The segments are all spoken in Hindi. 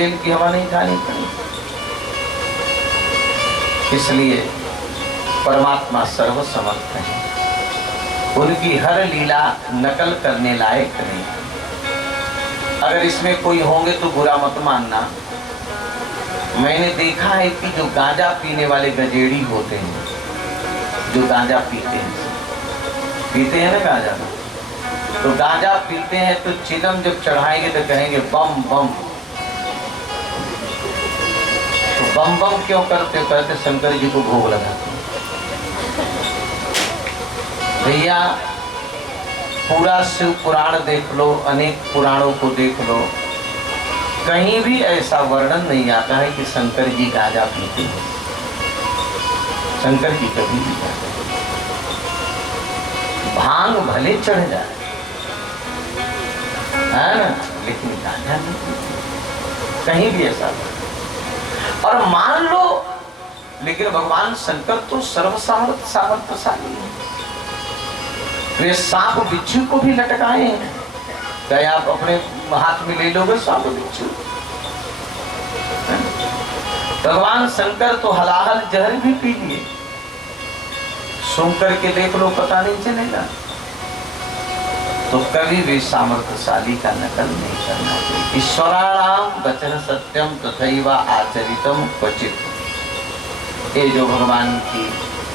जेल की हवा नहीं खानी पड़ी। इसलिए परमात्मा सर्वसमर्थ है, उनकी हर लीला नकल करने लायक नहीं। अगर इसमें कोई होंगे तो बुरा मत मानना। मैंने देखा है कि जो गांजा पीने वाले गजेड़ी होते हैं, जो गांजा पीते हैं ना गांजा, तो गांजा पीते हैं तो चिलम जब चढ़ाएंगे तो कहेंगे बम बम। तो बम बम क्यों करते हो? कहते शंकर जी को भोग लगाते। भैया पूरा शिव पुराण देख लो, अनेक पुराणों को देख लो, कहीं भी ऐसा वर्णन नहीं आता है कि शंकर जी गांजा पीते हैं। शंकर जी कभी भी भांग भले चढ़ जाए है ना, लेकिन गांजा नहीं पीते, कहीं भी ऐसा नहीं। और मान लो, लेकिन भगवान शंकर तो सामर्थ्यशाली है। वे सांप बिच्छू को भी लटकाए हैं। चाहे आप अपने हाथ में ले लोगे सांप बिच्छू। भगवान शंकर तो हलाहल जहर भी पी लिए। सुन करके देख लो, पता नहीं चलेगा। तो कभी भी सामर्थ्यशाली का नकल नहीं करना चाहिए। ईश्वराणाम वचन सत्यम तथैव आचरितम क्वचित। ये जो भगवान की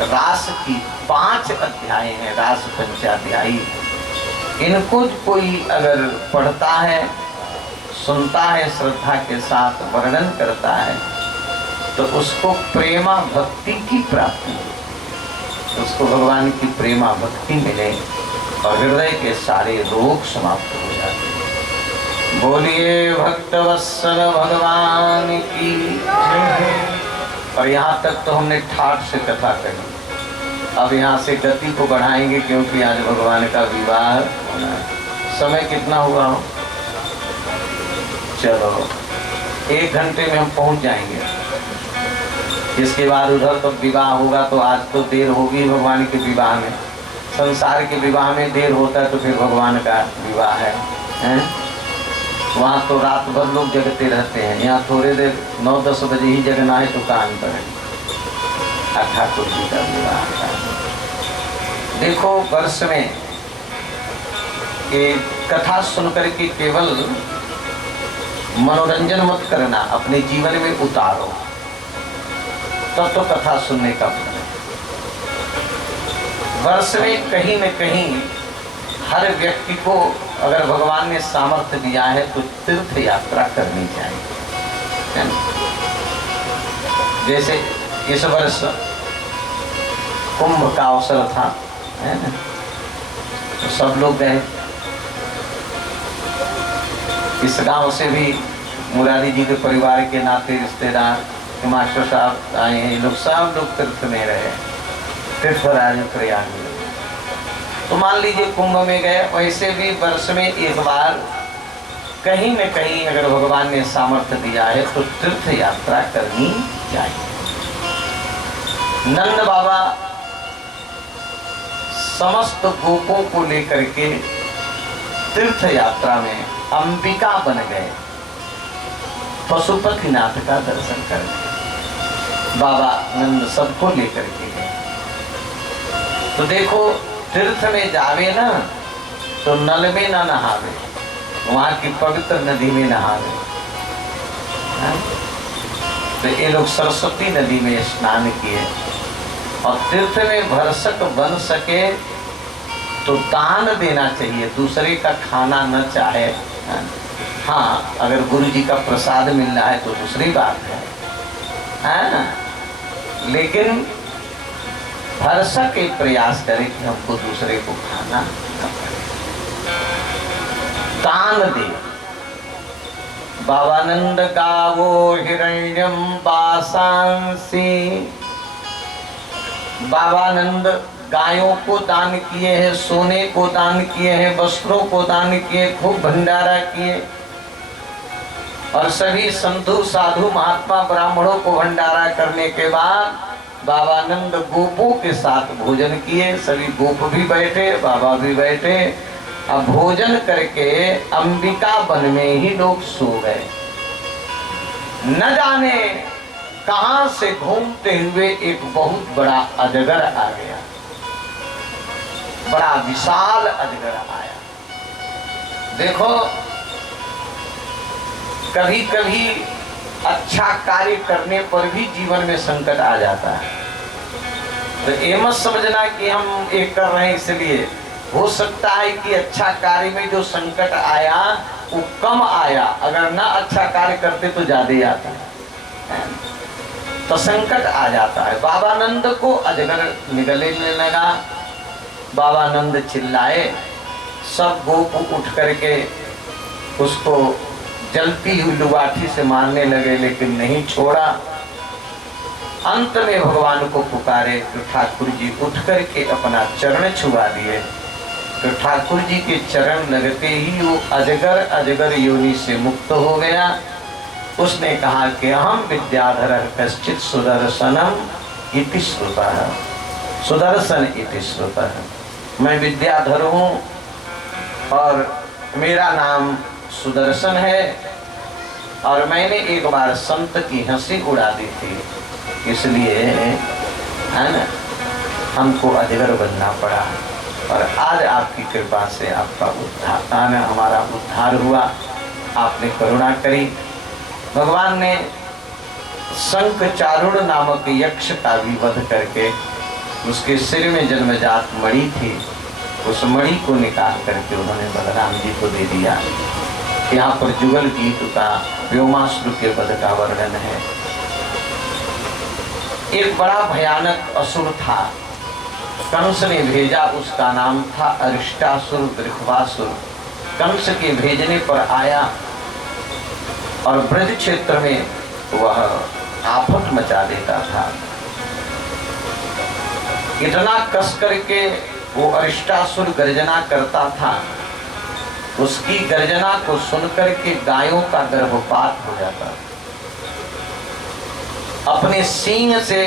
रास की 5 अध्याय हैं, रास पंचाध्यायी, इनको कोई अगर पढ़ता है, सुनता है, श्रद्धा के साथ वर्णन करता है, तो उसको प्रेमा भक्ति की प्राप्ति, उसको भगवान की प्रेमा भक्ति मिले और हृदय के सारे रोग समाप्त हो जाते हैं। बोलिए भक्तवत्सल भगवान की। और यहाँ तक तो हमने ठाठ से कथा कही। अब यहाँ से गति को बढ़ाएंगे, क्योंकि आज भगवान का विवाह होना है। समय कितना हुआ हो? चलो 1 घंटे में हम पहुँच जाएंगे। इसके बाद उधर तो विवाह होगा, तो आज तो देर होगी भगवान के विवाह में। संसार के विवाह में देर होता है, तो फिर भगवान का विवाह है? वहाँ तो रात भर लोग जगते रहते हैं। यहाँ थोड़े देर 9-10 बजे ही जगना है, तो कान पर ठाकुर जी का विवाह है। देखो, वर्ष में एक कथा सुनकर के केवल मनोरंजन मत करना, अपने जीवन में उतारो, तब तो कथा सुनने का फल है। वर्ष में कहीं न कहीं हर व्यक्ति को अगर भगवान ने सामर्थ्य दिया है तो तीर्थ यात्रा करनी चाहिए। जैसे इस वर्ष कुंभ का अवसर था, है ना, तो सब लोग गए। इस गांव से भी मुरारी जी के परिवार के नाते रिश्तेदार, मास्टर साहब आए हैं, लोग सब लोग तीर्थ में रहे, तीर्थराज प्रयाग में। तो मान लीजिए कुंभ में गए, वैसे भी वर्ष में एक बार कहीं न कहीं अगर भगवान ने सामर्थ्य दिया है तो तीर्थ यात्रा करनी चाहिए। नंद बाबा समस्त गोपों को लेकर के तीर्थ यात्रा में अंबिका बन गए, पशुपतिनाथ का दर्शन करके। बाबा नंद सबको लेकर के गए। तो देखो, तीर्थ में जावे ना तो नल में ना नहावे, वहां की पवित्र नदी में नहावे। तो ये लोग सरस्वती नदी में स्नान किए। और तीर्थ में भरसक बन सके तो दान देना चाहिए, दूसरे का खाना न चाहे। हाँ, अगर गुरु जी का प्रसाद मिल रहा है तो दूसरी बात है, लेकिन भरसक एक प्रयास करें कि हमको दूसरे को खाना न पड़े, दान दे। बाबानंद गावो हिरण्यम बासांसी। बाबानंद गायों को दान किए हैं, सोने को दान किए हैं, वस्त्रों को दान किए, खूब भंडारा किए। और सभी संतों, साधु, महात्मा, ब्राह्मणों को भंडारा करने के बाद बाबानंद गोपों के साथ भोजन किए। सभी गोप भी बैठे, बाबा भी बैठे। अब भोजन करके अंबिका वन में ही लोग सो गए। न जाने कहां से घूमते हुए एक बहुत बड़ा अजगर आ गया, बड़ा विशाल अजगर आया। देखो कभी कभी अच्छा कार्य करने पर भी जीवन में संकट आ जाता है, तो ये मत समझना कि हम एक कर रहे हैं इसलिए। हो सकता है कि अच्छा कार्य में जो संकट आया वो कम आया, अगर ना अच्छा कार्य करते तो ज्यादा आता है, तो संकट आ जाता है। बाबानंद को अजगर निगले में लगा, बाबानंद चिल्लाए, सब गोप उठ करके उसको जलती हुई लुबाठी से मारने लगे, लेकिन नहीं छोड़ा। अंत में भगवान को पुकारे तो ठाकुर जी उठ करके अपना चरण छुआ दिए, तो ठाकुर जी के चरण लगते ही वो अजगर योनि से मुक्त हो गया। उसने कहा कि हम विद्याधर कश्चित सुदर्शनम इति श्रुतः, सुदर्शन इति श्रुतः, मैं विद्याधर हूँ और मेरा नाम सुदर्शन है, और मैंने एक बार संत की हंसी उड़ा दी थी, इसलिए है ना हमको अजगर बनना पड़ा, और आज आपकी कृपा से आपका उद्धार, हमारा उद्धार हुआ, आपने करुणा करी। भगवान ने शंख चारुण नामक यक्ष का भी वध करके उसके सिर में जन्मजात मणि थी, उस मणि को निकाल करके उन्होंने बलराम जी को दे दिया। यहाँ पर जुगल गीत का व्योमासुर के वध का वर्णन है। एक बड़ा भयानक असुर था, कंस ने भेजा, उसका नाम था अरिष्टासुर वृषभासुर। कंस के भेजने पर आया और ब्रज क्षेत्र में वह आफत मचा देता था। इतना कस करके वो अरिष्टासुर गर्जना करता था, उसकी गर्जना को सुनकर के गायों का गर्भपात हो जाता, अपने सींग से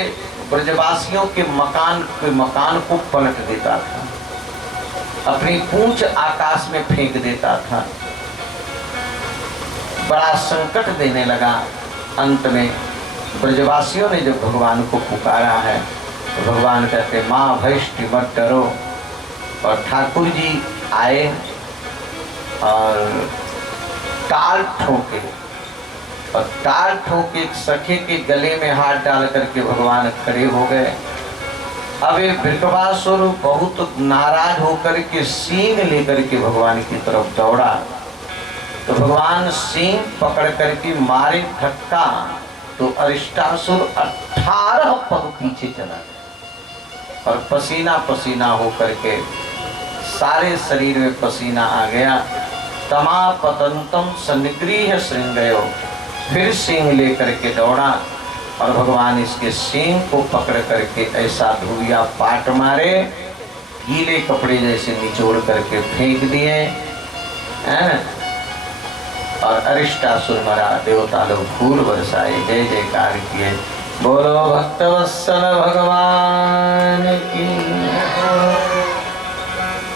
ब्रजवासियों के मकान को पलट देता था, अपनी पूंछ आकाश में फेंक देता था, बड़ा संकट देने लगा। अंत में ब्रजवासियों ने जब भगवान को पुकारा है तो भगवान कहते माँ भैष्टि मत डरो, और ठाकुर जी आए और ताल ठोके, और ताल ठोके सखे के गले में हाथ डाल करके भगवान खड़े हो गए। अब ये वृषभासुर बहुत नाराज होकर के सींग लेकर के भगवान की तरफ दौड़ा, तो भगवान सींग पकड़ करके मारे धक्का, तो अरिष्टासुर 18 पग पीछे चला गया और पसीना पसीना होकर के सारे शरीर में पसीना आ गया। तमा पतंतम सनिगृह श्रृंगयो, फिर सींग लेकर के दौड़ा और भगवान इसके सींग को पकड़ करके ऐसा धुरिया पाट मारे, गीले कपड़े जैसे निचोड़ करके फेंक दिए, और अरिष्टासुर मरा, देवता लोग फूल बरसाए, जय जयकार किए। बोलो भक्तवत्सल भगवान की।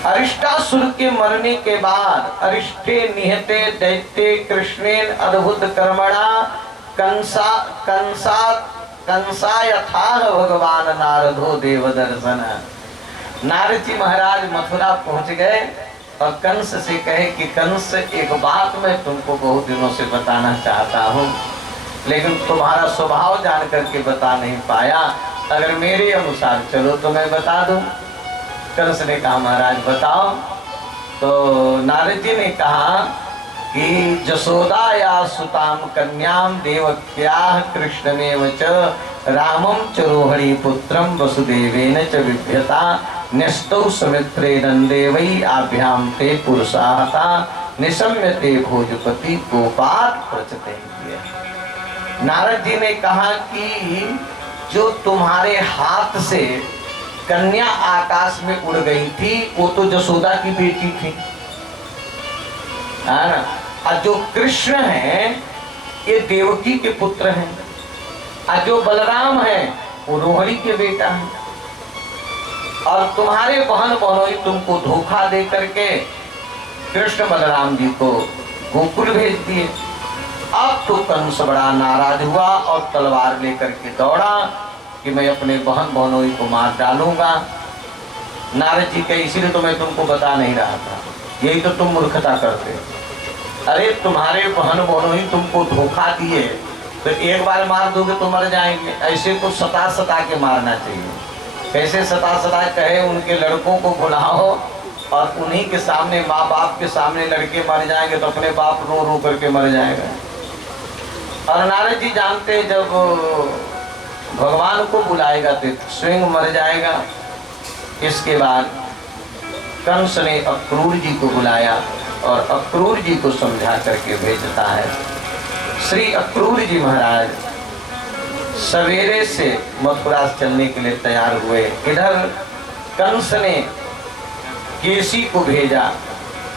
अरिष्टासुर के मरने के बाद अरिष्टे निहते दैत्ये कृष्णेन अद्भुत कर्मणा कंसा यथाह भगवान नारदो देव दर्शन। नारद जी महाराज मथुरा पहुंच गए और कंस से कहे कि कंस, एक बात मैं तुमको बहुत दिनों से बताना चाहता हूँ, लेकिन तुम्हारा स्वभाव जान करके बता नहीं पाया, अगर मेरे अनुसार चलो तो मैं बता दूं। कंस ने कहा महाराज बताओ। तो नारद जी ने कहा कि जसोदाया सुताम कन्याम देवक्याः कृष्णमेव च रामं च रोहिणी पुत्रं वसुदेवेन च विभ्यता न्यस्तौ समित्रे नंदेवै आभ्याम ते पुरुषाहता निशम्यते भोजपति गोपात प्रचते। नारद जी ने कहा कि जो तुम्हारे हाथ से कन्या आकाश में उड़ गई थी वो तो जसोदा की बेटी थी, और जो कृष्ण है ये देवकी के पुत्र हैं, और जो बलराम है वो रोहिणी के बेटा है, और तुम्हारे बहन बहनोई तुमको धोखा दे करके कृष्ण बलराम जी को गोकुल भेज दिए। अब तो कंस बड़ा नाराज हुआ और तलवार लेकर के दौड़ा कि मैं अपने बहन बहनोई को मार डालूंगा। नारद जी कहे इसीलिए तो मैं तुमको बता नहीं रहा था, यही तो तुम मूर्खता करते। अरे तुम्हारे बहन बहनोई तुमको धोखा दिए तो एक बार मार दोगे तो मर जाएंगे, ऐसे को सता सता के मारना चाहिए। कैसे सता सता कहे उनके लड़कों को बुलाओ और उन्हीं के सामने माँ बाप के सामने लड़के मर जाएंगे तो अपने बाप रो रो करके मर जाएगा। और नारद जी जानते जब भगवान को बुलाएगा तो स्वयं मर जाएगा। इसके बाद कंस ने अक्रूर जी को बुलाया और अक्रूर जी को समझा करके भेजता है। श्री अक्रूर जी महाराज सवेरे से मथुरा चलने के लिए तैयार हुए। इधर कंस ने केसी को भेजा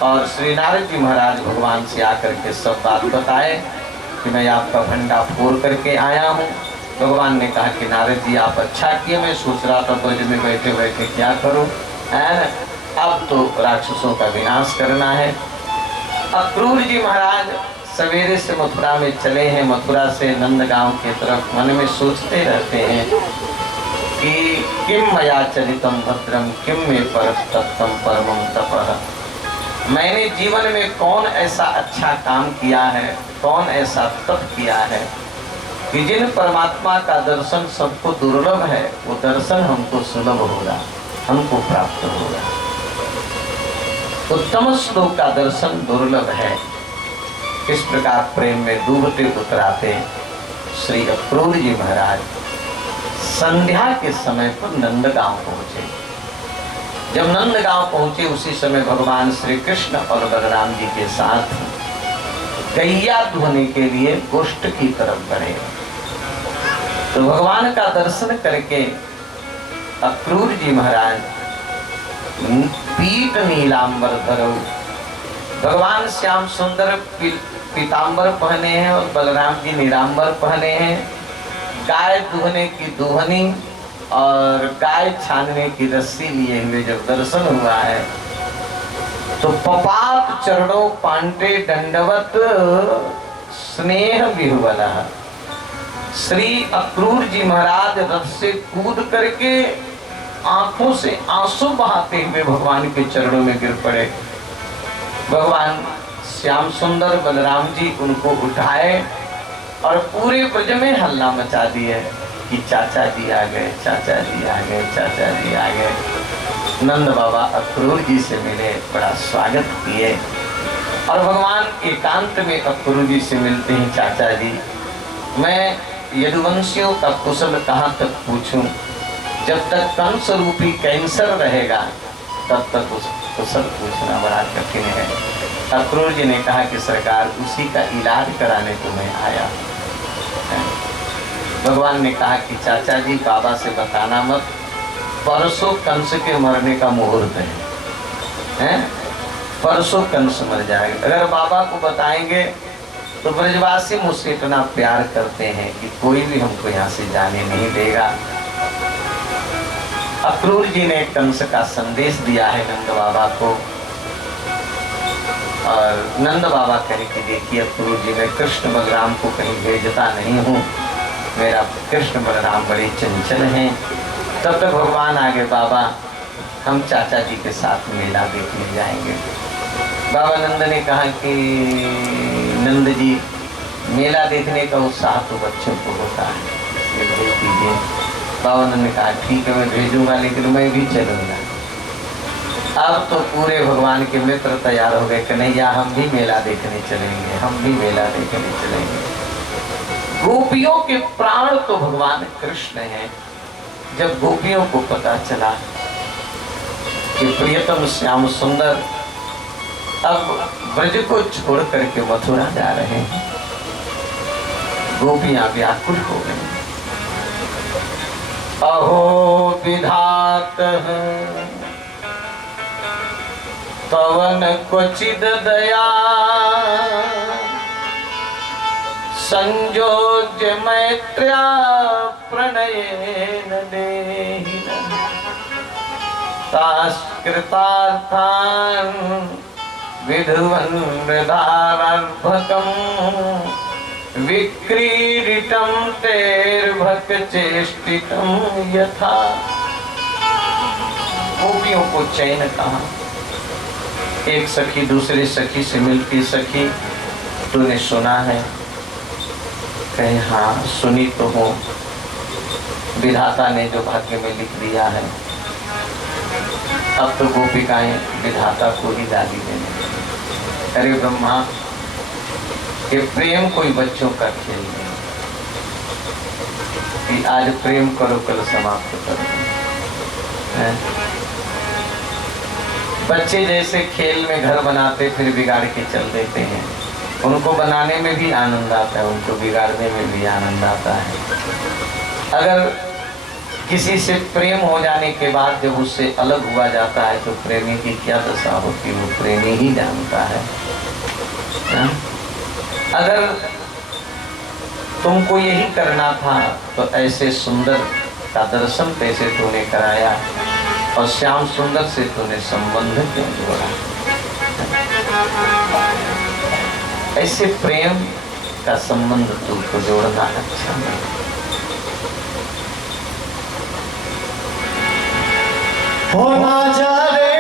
और श्री नारद जी महाराज भगवान से आकर के सब बात बताए कि मैं आपका भंडा फोड़ करके आया हूँ। भगवान ने कहा कि नारद जी आप अच्छा किए, मैं सोच रहा था ब्रज में बैठे बैठे क्या करूं, अब तो राक्षसों का विनाश करना है। अक्रूर जी महाराज सवेरे से मथुरा में चले हैं। मथुरा से नंदगांव की तरफ मन में सोचते रहते हैं कि किम मया चरितम भद्रम किम में परम परमम तपः। मैंने जीवन में कौन ऐसा अच्छा काम किया है, कौन ऐसा तप किया है कि जिन परमात्मा का दर्शन सबको दुर्लभ है वो दर्शन हमको सुलभ होगा, हमको प्राप्त होगा। उत्तम श्लोक का दर्शन दुर्लभ है। इस प्रकार प्रेम में डूबते उतराते श्री अक्रूर जी महाराज संध्या के समय पर नंदगांव पहुंचे। जब नंदगांव पहुंचे उसी समय भगवान श्री कृष्ण और बलराम जी के साथ गैया धोने के लिए गोष्ठ की तरफ बढ़े। तो भगवान का दर्शन करके अक्रूर जी महाराज पीत नीलांबर धरो, भगवान श्याम सुंदर पीतांबर पहने हैं और बलराम जी नीलांबर पहने हैं। गाय दुहने की दुहनी और गाय छानने की रस्सी लिए हुए जब दर्शन हुआ है तो पपात चरणों पांटे दंडवत स्नेह विहुवला। श्री अक्रूर जी महाराज रथ से कूद करके आंखों से आंसू बहाते हुए भगवान के चरणों में गिर पड़े। भगवान श्याम सुंदर बलराम जी उनको उठाए और पूरे ब्रज में हल्ला मचा दिए कि चाचा जी आ गए, चाचा जी आ गए, चाचा जी आ गए। नंद बाबा अक्रूर जी से मिले, बड़ा स्वागत किए और भगवान एकांत में अक्रूर जी से मिलते हैं। चाचा जी मैं यदुवंशियों का कुशल कहाँ तक पूछूं, जब तक कंस रूपी कैंसर रहेगा तब तक उस कुशल पूछना बड़ा कठिन है। अक्रूर जी ने कहा कि सरकार उसी का इलाज कराने को मैं आया। भगवान ने कहा कि चाचा जी बाबा से बताना मत, परसों कंस के मरने का मुहूर्त है, परसों कंस मर जाएगा। अगर बाबा को बताएंगे तो ब्रजवासी मुझसे इतना प्यार करते हैं कि कोई भी हमको यहाँ से जाने नहीं देगा। अक्रूर जी ने कंस का संदेश दिया है नंद बाबा को और नंद बाबा कहे कि देखिए अक्रूर जी मैं कृष्ण बलराम को कहीं भेजता नहीं हूँ, मेरा कृष्ण बलराम बड़े चंचल हैं। तब तक भगवान आगे बाबा हम चाचा जी के साथ मेला देखने जाएंगे। बाबा नंद ने कहा कि नंद जी मेला देखने का उत्साह तो बच्चों को होता है, भेज दीजिए। बाबा नंद ने कहा ठीक है मैं भेजूंगा, लेकिन मैं भी चलूंगा। अब तो पूरे भगवान के मित्र तैयार हो गए, कन्हैया हम भी मेला देखने चलेंगे, हम भी मेला देखने चलेंगे। गोपियों के प्राण तो भगवान कृष्ण हैं। जब गोपियों को पता चला कि प्रियतम श्याम सुंदर अब ब्रज को छोड़ करके मथुरा जा रहे हैं, गोपियां व्याकुल हो गई। अहो विधात तवन क्वचिद दया संयोज्य मैत्र्या प्रणयेन देहि तास्कृतार्थान् विधुवन् मृदारर्भकम् विक्रीडितम तैर्भक चेष्टितम यथा। गोपियों को चैन कहाँ। एक सखी दूसरे सखी से मिलती, सखी तूने सुना है? कहे हाँ सुनी तो हो, विधाता ने जो भाग्य में लिख दिया है। अब तो गोपिकाएं विधाता को ही गाली देने। अरे ब्रह्मा, ये प्रेम कोई बच्चों का खेल नहीं कि आज प्रेम करो कल समाप्त करो। बच्चे जैसे खेल में घर बनाते फिर बिगाड़ के चल देते हैं, उनको बनाने में भी आनंद आता है, उनको बिगाड़ने में भी आनंद आता है। अगर किसी से प्रेम हो जाने के बाद जब उससे अलग हुआ जाता है तो प्रेमी की क्या दशा होती है, वो प्रेमी ही जानता है। अगर तुमको यही करना था तो ऐसे सुंदर का दर्शन कैसे तूने कराया और श्याम सुंदर से तूने संबंध क्यों जोड़ा? ऐसे प्रेम का संबंध तुमको जोड़ना अच्छा नहीं। होना जा रे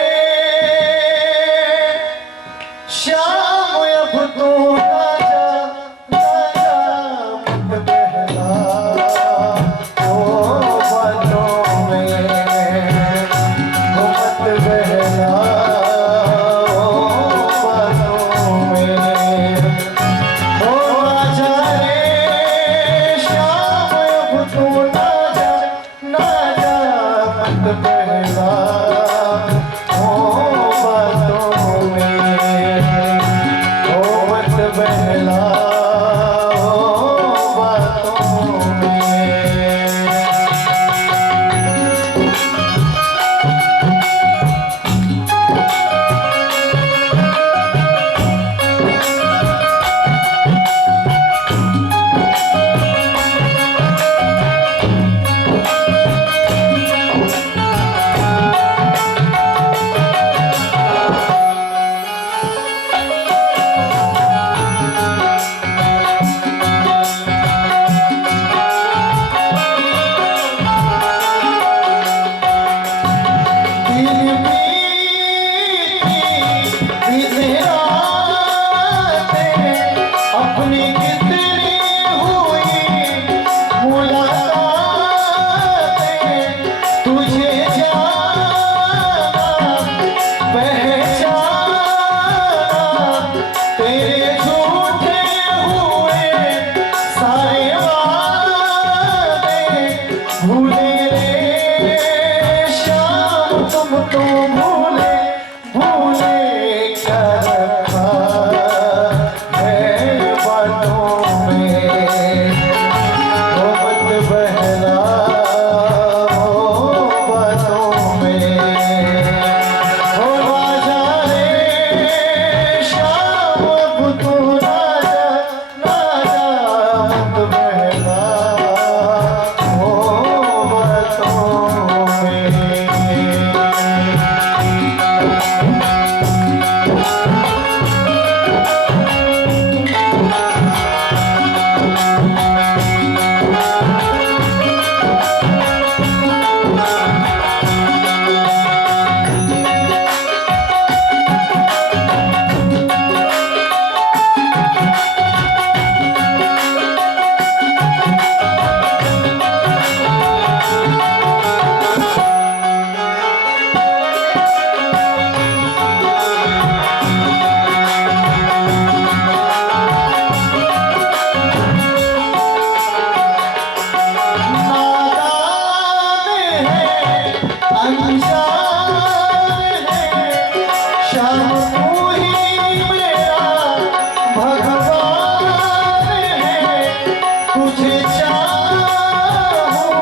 श्याम अब तू ना जा मत बहला ओ बातों में, मत बहला ओ बातों में। होना जा रे श्याम अब तू ना जा मत बहला तुझे चाहूं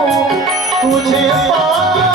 तुझे पाऊं